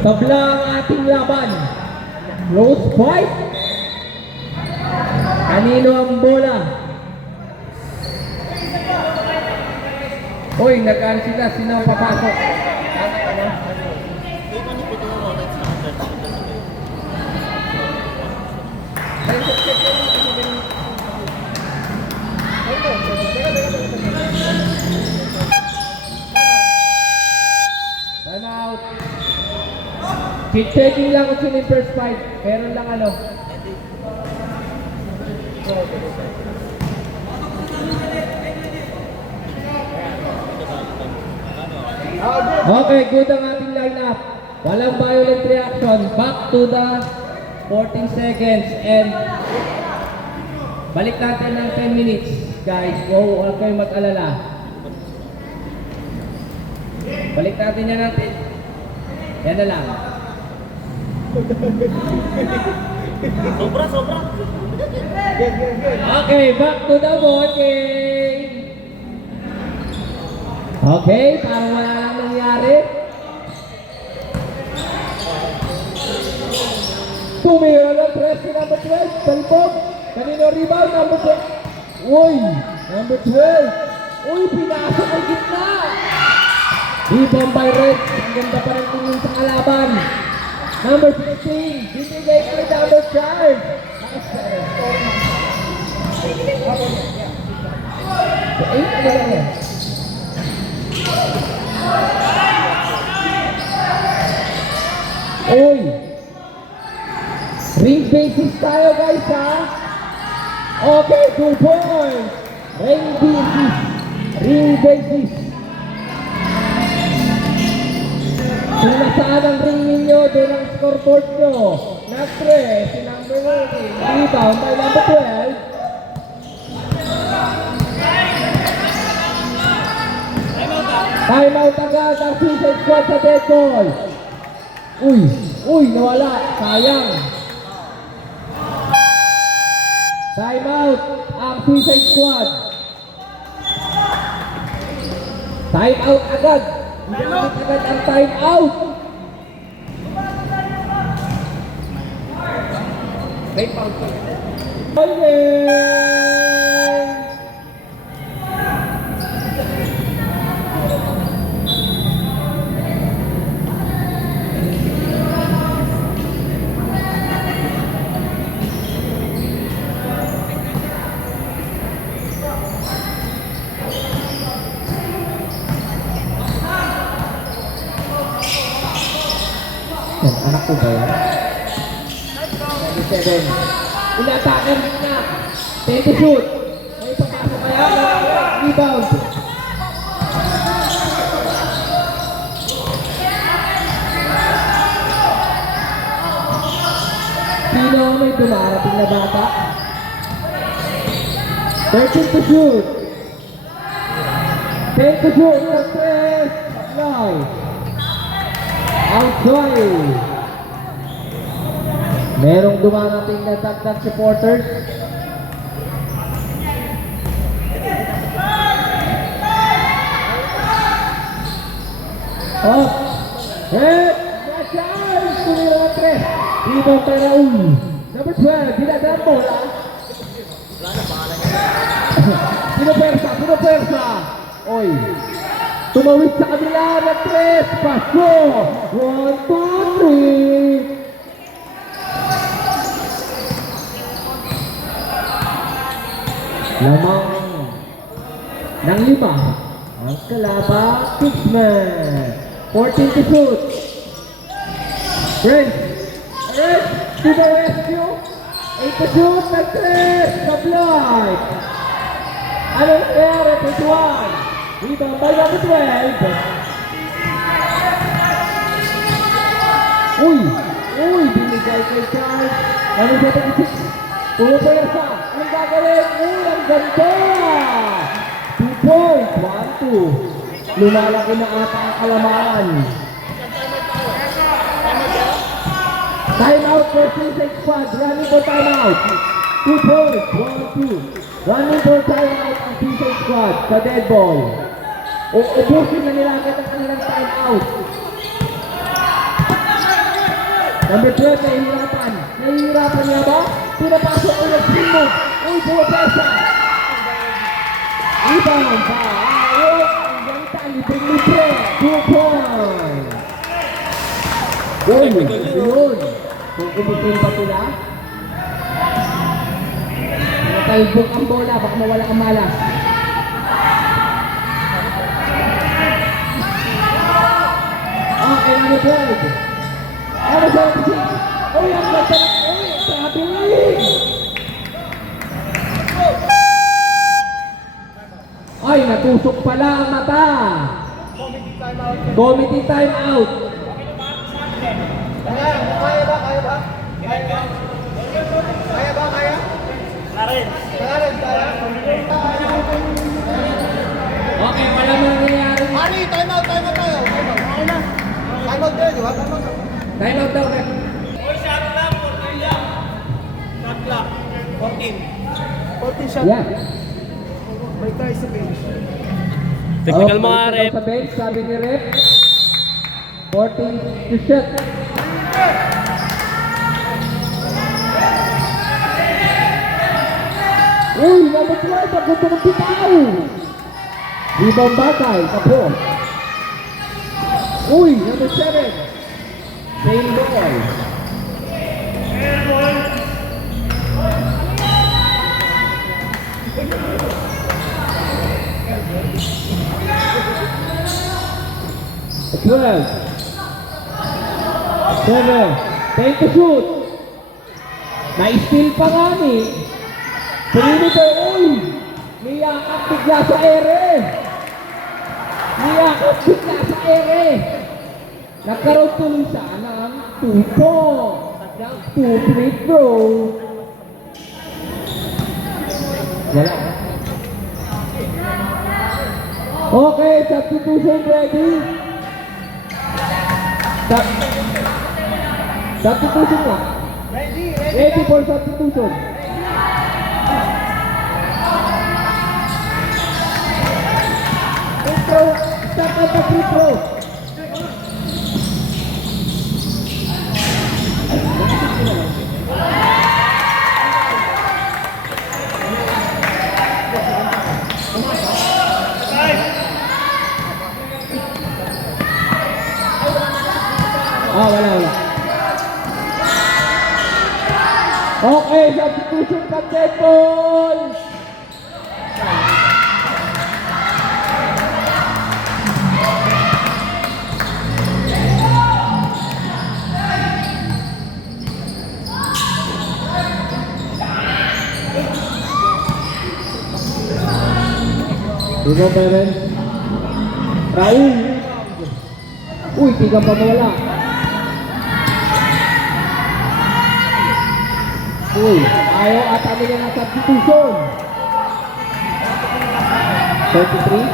Tabla ang ating laban. Close fight. Kanino ang bola? Uy, nag-ano sila. Sino ang papasok? Time out. Checking lang kung sino yung first fight. Meron lang ano. Okay, good ang ating lineup. Walang violent reaction. Back to the 14 seconds and balik natin ng 10 minutes. Guys, huwag kayong mag-alala. Balik natin yan natin. Yan na lang. Sobra. Okay, back to the ball game. Okay, parang wala lang nangyari. Tumira ng press si number 12. Talbog. Kanino rebound? Number 12. Uy, number 12. Uy, pinasok ang gitna. Rebound by Reds. Ang ganda pa rin tingin sa kalaban. Number 15. Bibigay kay number 5. Ano lang yan? Uy! Ring basis tayo guys ha! Okay, 2 points! Ring basis! Kung nasaan ang ring ninyo, doon ang scoreboard nyo. Nag-3, si number 1, rebound by number 12. Time out agad ang Suicide Squad sa dead ball. Uy, nawala. Sayang. Time out ang Suicide Squad. Time out agad. Ginamit agad ang time out. Time out. Okay. Anak ko ba yan? 27. Inatakan na. 10 shoot. May papasok kaya. Rebound. Sino may dumarating na bata? 13 to shoot. 10 to shoot. Press. Live. Outside. Merong dumarating na dagdag supporters. Oh. Nachay! Tumira ng 3. Rebound kay Raul. Number 12. Dinadaan bola. Sino persa? Oy. Tumawid sa kanila ng 3. Paso. 1, 2, 3. Lamang ng 5. Ang kalaban, Kixman. 14 to shoot. Brent to the rescue. 8 to shoot. Ng 3. Sa-block. Ano nangyari? 21. Rebound by number 12. Uy, binigay kay Charles. Ano siya 36? Puro pa yan sa. Ang gagawin? Ang ganda! 2 points. 1-2. Lumalaki na ata ang kalamaan. Time out for Suicide Squad. Running for time out. 2 points. 1-2. Running for time out ang Suicide Squad sa dead ball. Ubusin na nila agad ang kanilang time out. Number 12, nahihirapan. Nahihirapan niya ba? Pinapasok ko yung screen mo. Uy, pumapesa. Rebound pa. Ayok. Ang ganda. Libre-libre. 2 points. Yun. Kung kumutin pa sila. Natalbog ang bola. Baka mawala ang malas. Okay, number 12. Ano sa akin? Uy, ang ganda na. Uy, sabi. Ay, natusok pala ang mata. Committee time out. Kaya ba? Kaya? Kaya? Okay, wala mangyayari. Ari, time out tayo. Okay na. Time out tayo, di ba? Time out daw, ref. 14 shot. Yeah. May tayo sa bench. Technical Oh, mga balik rep. daw sa bench, sabi ni ref. 14 to shot. Uy, number 12, ang ganda ng bitaw. Rebound batay, kapo. Uy, number 7. Same ball. A 12. 7. Time to shoot. Na-steal pa nga ni. Perimeter, uy! Niyakap bigla sa ere. Niyakap bigla sa ere. Nagkaroon tuloy siya ng 2 points. Ng 2 free throw. Wala. Okay, substitution ready. Substitution na. Ready for substitution. Free throw. Start at the free throw. Wala. Okay, substitution basketball. Dito pa rin. Raul. Uy, tigang pa mawala. Uy, ayaw ata nila ng substitution. 33.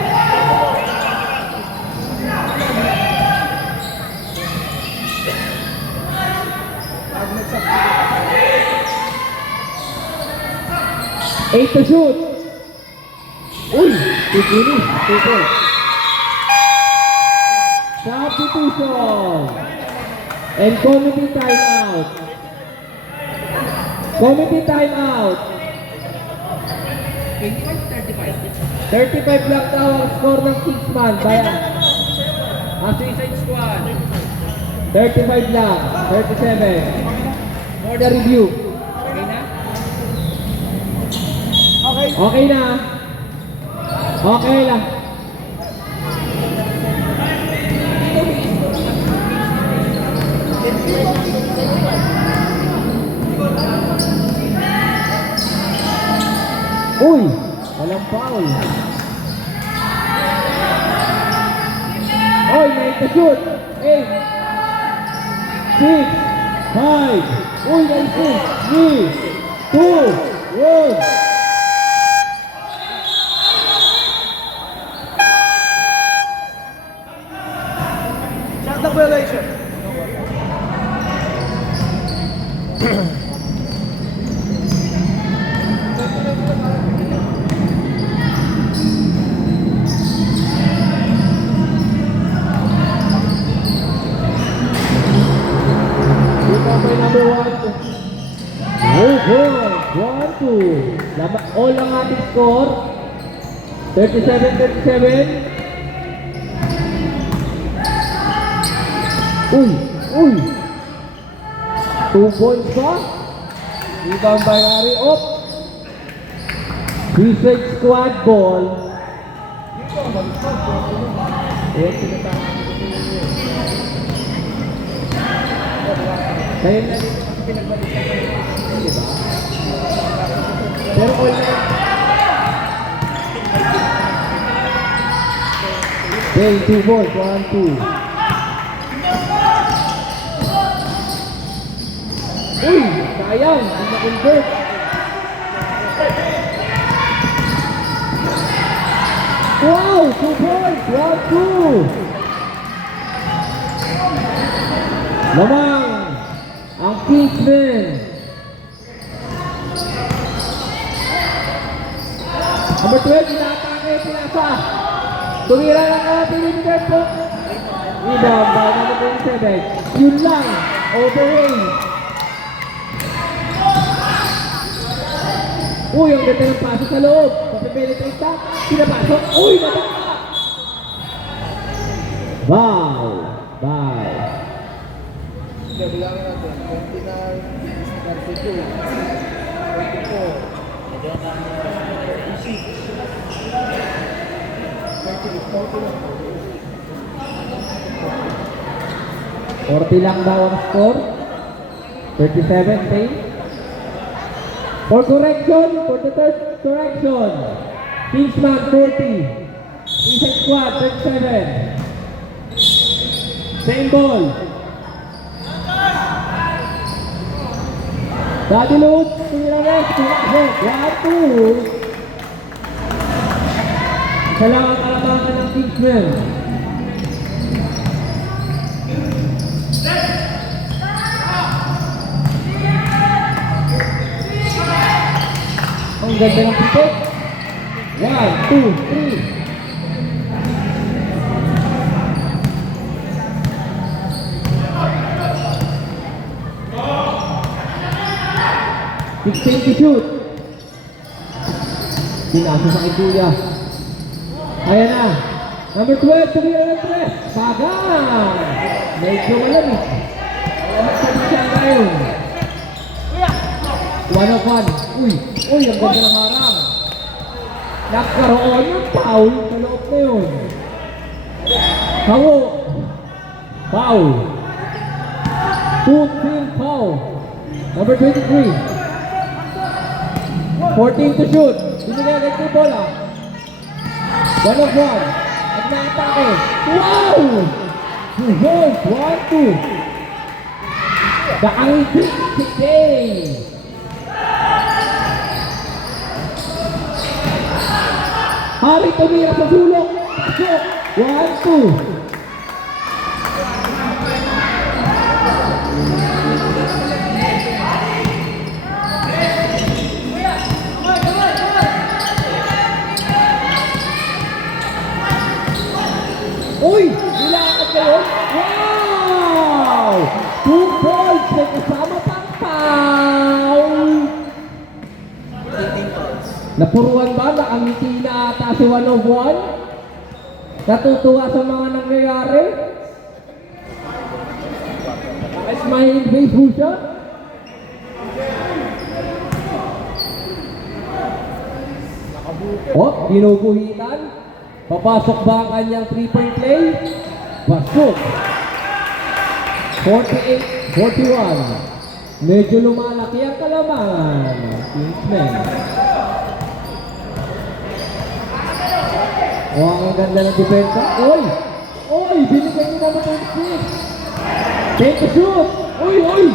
Eight to shoot. Uy, finish. 2 points. Substitution. And committee timeout. Committee timeout. 35 lang daw ang score ng 6 man. Bayan. Suicide squad. 35 lang. 37. For the review. Okay na? Okay na. Okay lang. Uy, walang foul. Oy, may shoot. 8, 6, 5. Uy, may 6, 3, 2, 1. Shot the violation. Dito number 1. Oh, good. 1-2. All ang ating score. 37-37. Uy. 2 points pa. Rebound by Ari. Up. Suicide squad ball. Kaya na dito kasi pinagbalikan ko yun, di ba? Pero all na. Okay, 2 balls. 1-2. Uy! Sayang! Hindi na-convert. Wow! 2 points! 1-2! Lamang! Ang Kingsmen! Number 12, inaatake Pinasa. Tumira lang ang Pinasa po. Rebound by number 27. Yun lang! Overrange! Uy, ang ganda ng paso sa loob. Papipenetrate ka. Pinapasok. Uy, mataka. Wow. Bilangin natin, 29, 32, 40 lang daw ang score. 37, same. For the third correction, Kingsman 40, Insect Squad 37. Same ball. Daddy Luke, tumira next, 1-2. Isa lang ang kalabasan ng Kingsman. Ang ganda ng pitot. 1, 2, 3. Sixteen to shoot. Pinasa sa kituya. Ayan na. Number 12, tumira ng 3. Pagan. Medyo malamig. Malamig sa bisyan ngayon. 1-1. Uy, ang ganda ng harang. Nagkaroon ng foul sa loob na yun. Hawo. Foul. 2-team foul. Number 23. 14 to shoot. Binigay agad yung bola. 1-1. At na-atake. Wow! 1-2. Nakangiti si Kay. Hari tumira sa sulok. 1-2. Uy! Nilakad kayo? Wow! 2 points! May kasama pang foul! Napuruan ba? Nakangiti na ata si 1-1? Natutuwa sa mga nangyayari? Naka-smile face po siya? Oh, ginuguhitan? Papasok ba ang kanyang 3-point play? Pasok! 48-41. Medyo lumalaki ang kalamangan. Kingsmen. Oh, ang ganda ng depensa. Oy! Binigay niyo naman ang 6. Take a shoot! Oy!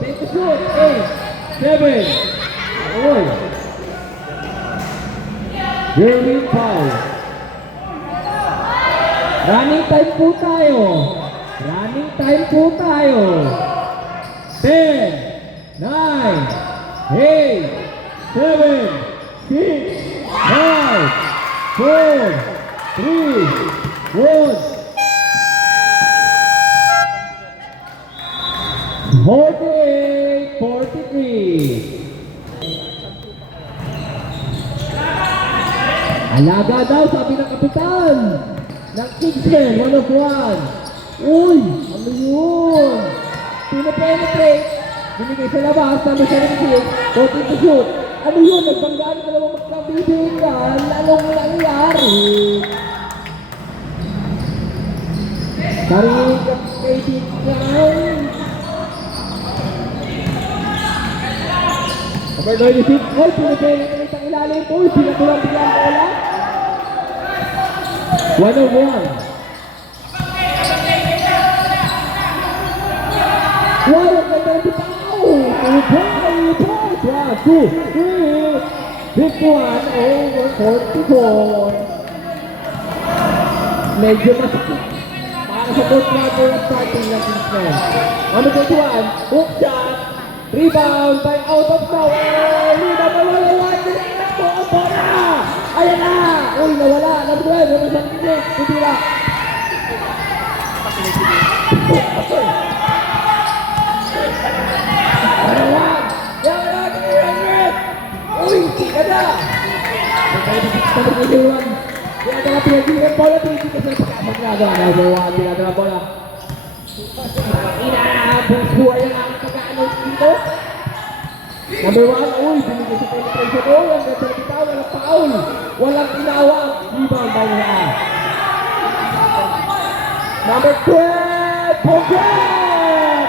Take a shoot! 8, 7. Oy! Jeremy foul. Running time po tayo. 10, 9, 8, 7, 6, 5, 4, 3, 1. Hold it. Alaga daw, sabi ng kapitan ng Kingsmen, 1 of 1. Uy, ano yun? Pinapenetrate. Binigay sa labas, number 76. Voting to shoot. Ano yun? Nagbanggaan ka naman magkabibigan. Anong nangyari? Sarili ka kaibigan. Number 96. Uy, pinapenetrate ang ilalim. Uy, pinatulang bigyan ko lang. 1 of 1. Wow, ang ganda ng bitaw! 2 points! 1, 2, 3! Big one over 44. Medyo masakit para sa fourth quarter at starting ng Kingsmen. Number 21, hook shot, rebound by out of nowhere! Rebound by Walawan! Direkto ang bola! Ayan na! Uy, nawala! Number 12, number 76, tutira! Uy, ka na! Number 21. Kaya mga pinagiging ng bola, pinagiging sa pagkakamagraga. Number 1, pinagiging ng bola. Buhay ang aking pag-aanos dito. Number 1, uy, binigay sa penetration. Uy, ang ganda ng bitaw, walang foul. Walang tinawag. Rebound by nila. Number 12, Pogam!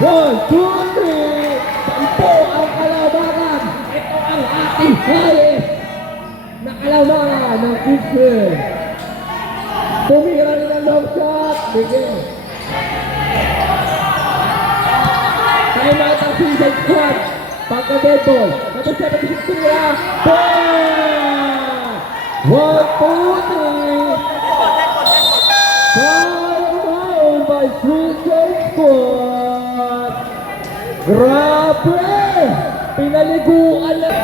1, 2, 3. Sampo ang kalabangan. Ito ang ating highest na kalabangan ng Kingsmen. Tumira rin ang long shot. Bigay. Time out ang Suicide Squad. Pagka-dead ball. Number 76 tumira. Ball! 1, 2, 3. Foul by Suicide Squad. Grabe! Pinaliguan na.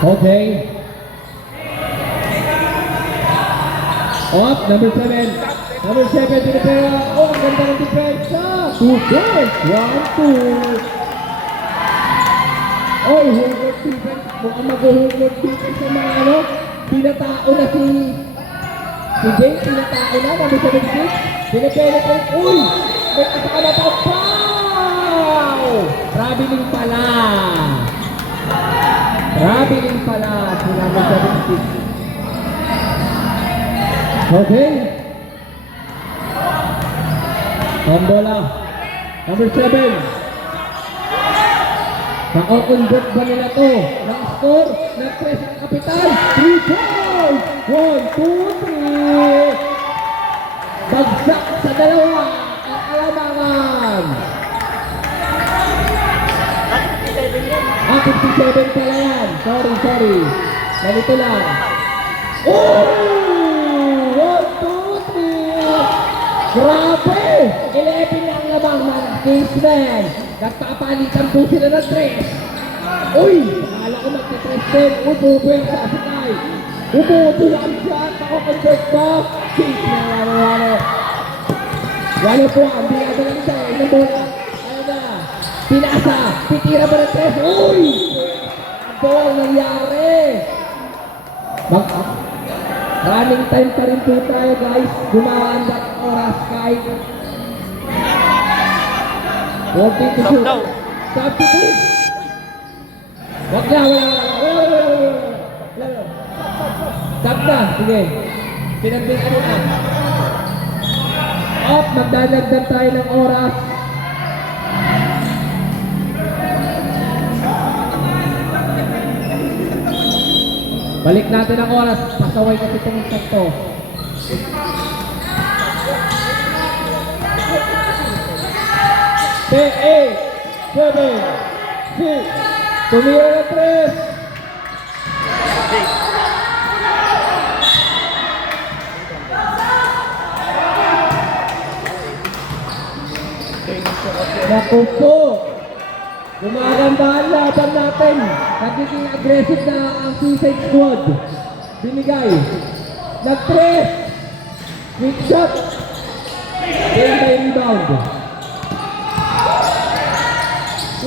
Okay. Off, number 7. Number 7, pinapera. Oh, ang ganda ng depensa. 2 points. 1, 2. Oh, hugod defense. Mukhang mag-hugod defense sa mga ano. Pinatao na si James, pinatao na. Number 76. Pinapenetrate. Uy! May kasama pa. Pow! Traveling pala. Traveling pala si number 76. Okay. Tombola. Number 7. Mako-convert ba nila to? Ng score, nag-press ang kapital. 3 points! 1, 2, 3. Bagsak sa dalawa ang alamangan. 57 pala yan. Sorry. Ganito lang. Oh! 1, 2, 3. Grabe! 11 na ang labang mga Kingsmen. Nagpapalitan po sila ng 3. Uy! Akala ko magti-3 din. Ububo yung sasakay. Ububo lang siya. Mako-convert ba? Kingsmen, ano. Wala po, ang biyado lang siya. Ilang bola. Ano na? Pinasa. Pitira ba ng 3? Uy! Abo ang nangyari. Running time pa rin po tayo, guys. Gumawa ang oras kahit 14 to shoot. Stop to shoot. Wag na, wala. Stop na, sige. Pinagbihan na. Off, magdadagdag tayo ng oras. Balik natin ang oras. Pasaway kasi itong sakto. Ten, 8, 7, 6. Tumira na 3. Naku po. Gumaganda ang laban natin. Nagiging aggressive na ang Suicide Squad. Binigay. Nag-press. Quick shot. Then by rebound.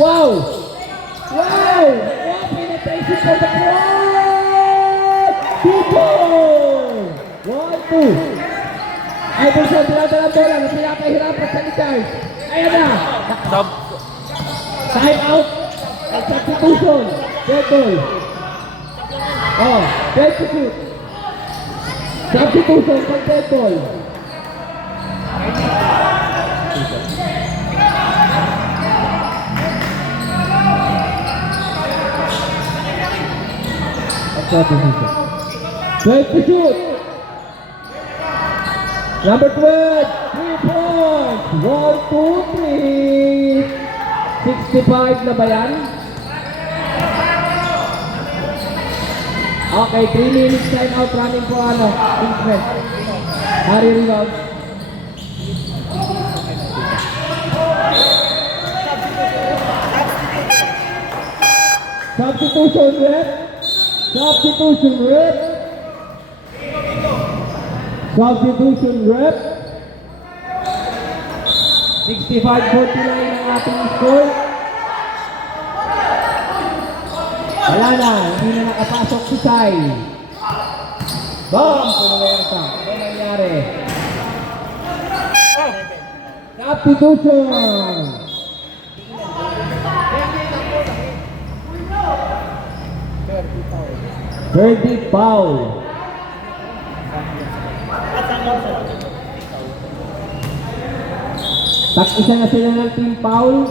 Wow! Wow! Wow! Penetration for the crowd! 2 points! 1-2. Ay, kung siya dala-dala bola na pinapahirapan sa Charles. Ayan na! Time out! At substitution! Dead ball! Oh, dead to shoot! Substitution pag dead ball! Substitution. Dead to shoot! Number 12, 3 points. 1, 2, 3. 65 na ba yan? Okay, 3 minutes time out running for Kingsmen. Harry rebound. Substitution rep. Substitution rep. Substitution rep. 65-49 ang ating score. Wala na, hindi na nakapasok si Sai. Bomb! Punuwerta. Ano nangyari? Substitution! Verdict foul. Tag-isa na sila ng team foul.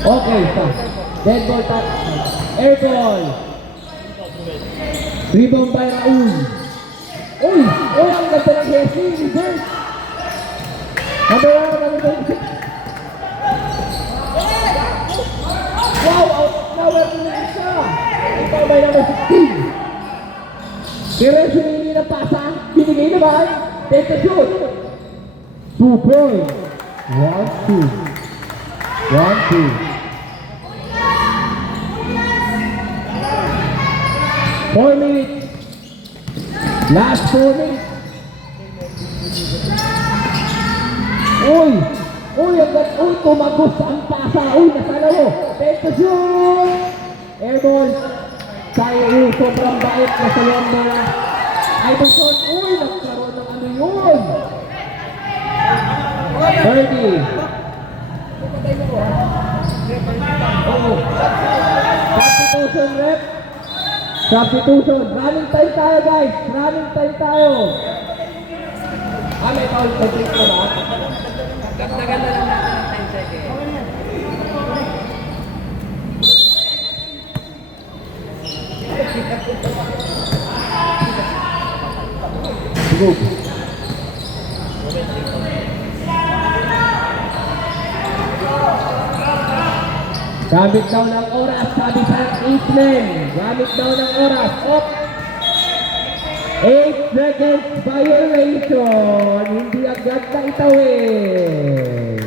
Okay, stop. Dead ball, tap. Air ball. Rebound by Raul. Uy! Uy! Ang ganda ng Hesi. Reverse. Number 1, number 26. Wow! Out of nowhere na isa. Rebound by number 16. Pero hindi na pasa. Binigay naman. Take the shoot. 2 points. 1-2. 1-2. 4 minutes. Last 4 minutes. Uy! Uy! Uy! Tumagos ang pasa. Uy! Nasala mo. Take the shoot. Airball. Tayo. Sobrang bait. Nasaluan mo na. Iverson. Uy! Nagkaroon ng ano yun. 30. Oh. Substitution rep. Substitution. Running time tayo guys. Running time tayo. May foul pa break na ba? Dagdagan na lang natin ng 10 seconds. Go. Gamit daw ng oras, sabi sa 8 men. Gamit daw ng oras. Op! 8 seconds violation. Hindi agad na itawin.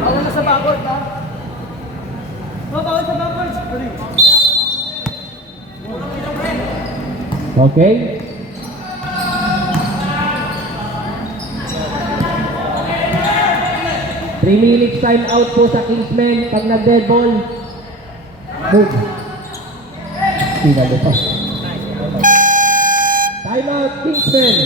Bawal na sa backboard, ha? Bawal sa backboard. Okay? Three minutes time out po sa Kingsmen pag nag-dead ball. Move. Sinalo pa. Time out, Kingsmen.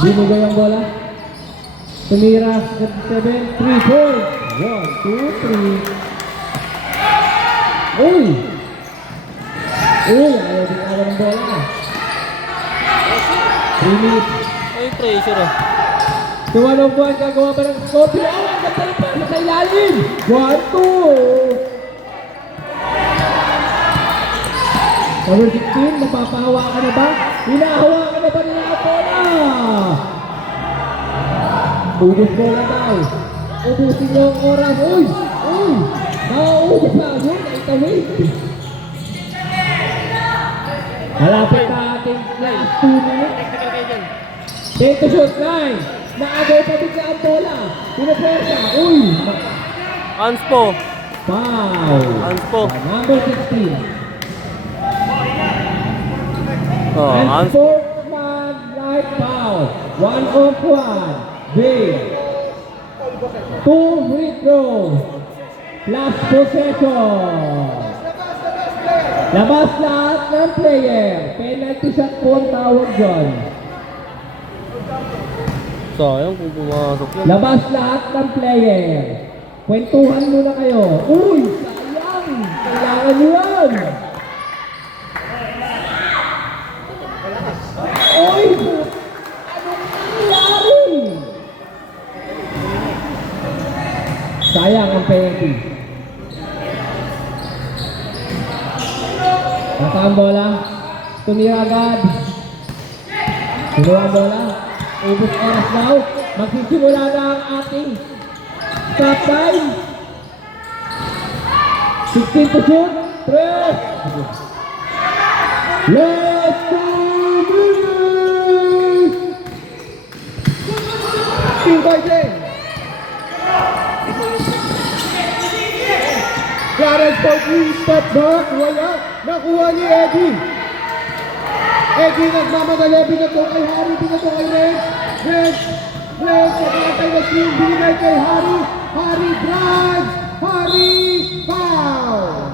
Binigay ang bola. Tumira, 7, 3 points. 1, 2, 3. Uy! Uy, ayaw din ayaw ng bola. 3 minutes. Ay, pressure ah. So, 1 of 1, gagawa pa ng Scorpio. Oh, ang ganda ng pasa sa ilalim. 1, 2. Number 16, mapapahawa ka na ba? Hinahawa ka na ba nila ang bola? Ubus bola daw. Ubusin niyo ang oras. Uy! Uy! Uy! Nauubos na yun. Naitawid. Malapit na ating last 2 minutes. Technical kayo dyan. Take to shoot 9. Naagaw pa bigla ang bola. Pinapersa. Uy! Anspo. Foul. Anspo. Number 16. Oh, And Anspo. fourth man light foul. 1-on-1. Big. 2 free throws. Last possession. Labas lahat ng player. Penalty shot po ang tawag dyan. Sayang kung pumasok yun. Labas lahat ng player. Kwentuhan muna kayo. Uy! Sayang! Kailangan nyo yan! Uy! Anong nangyari? Sayang ang penalty. Nasa ang bola. Tumira agad. Tumira ang bola. Ubus oras daw. Magsisimula na ang ating stop time. 16 to shoot. 3. Let's go! Team by Jane. Clarence for 3, step back, wala. Nakuha ni Eddie. Eddie nagmamadali, binato kay Harry, binato kay Reds. Reds, nagkakantay na screen, binigay kay Harry. Harry drives, Harry foul.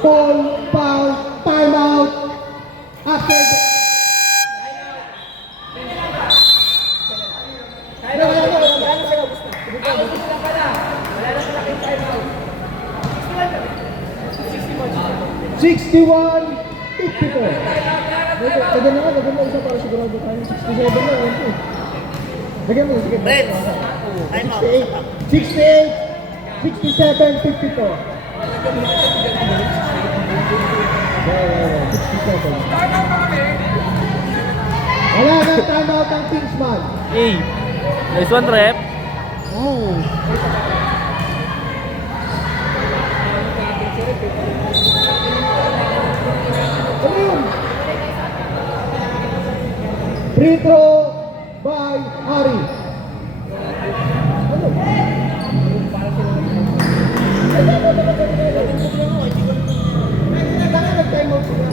Foul, timeout. After the... Sixty-one, 54. Lagyan na isa para sigurado tayo. 67 na, 1-2. Lagyan mo, sige. 68, 67, 54. 67. Wala na timeout ang Kingsman. Hey. Nice one, rep. Oh. Ano yun? Free throw by Harry. Ano? Nag-timeout sila.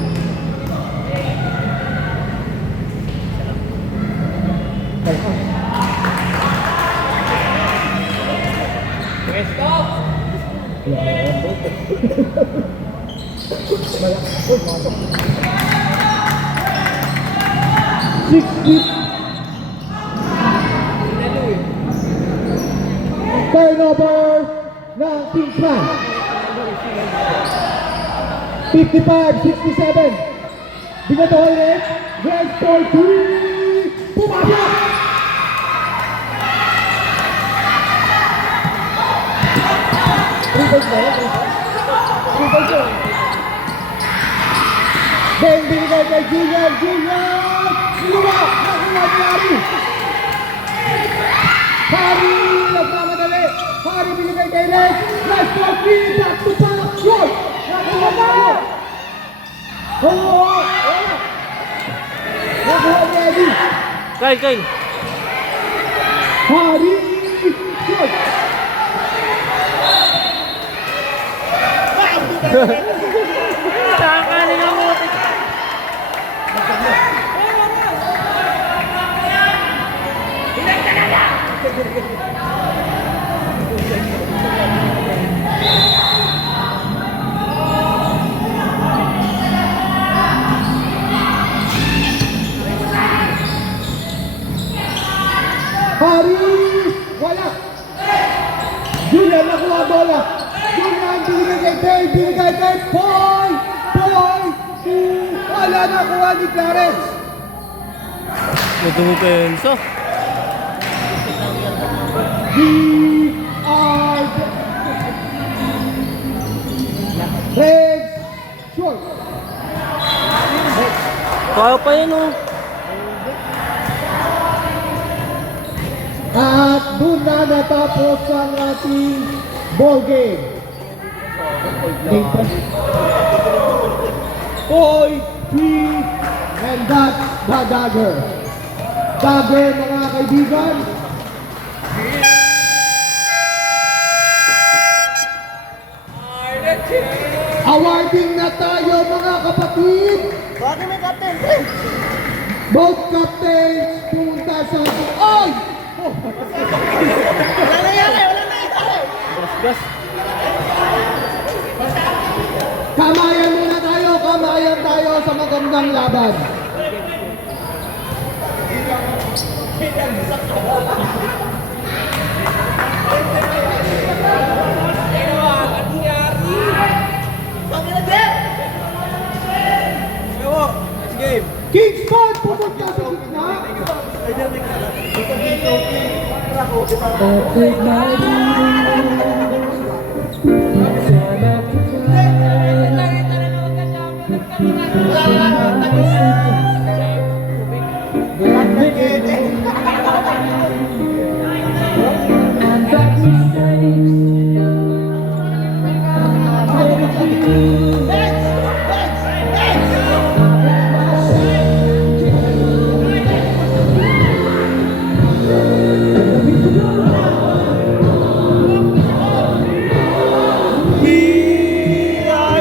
Turnover ng Kingsman. 55-67. Binato ko rin. Red for 3. Pumapit! Ben binigay kay Julian. Luwa! Nakuha ni Harry. Harry! Nagmamadali. Harry binigay kay Red. Red for 3. Back to back. Shot! Nakuha tayo. Wala. Nakuha ni Eddie. Kyle. Harry! Shot! Saan ka nila mo? Harry! Wala! Julian nakuha ang bola. Julian binigay kay Dave, binigay kay Boy! Wala nakuha ni Clarence. Madupensa. Reds, short. Kaya pa yan, oh. At doon na natapos ang ating ball game. Boy, P, and that's the dagger. Dagger, mga kaibigan. Awarding na tayo, mga kapatid. Bakit may captain? Both captains pumunta sa... Ay! Wala nangyari, wala nangyari. Gas. Kamayan muna tayo, kamayan tayo sa magandang laban. Bakit nangyari? Kingston pumunta sa gitna. Take my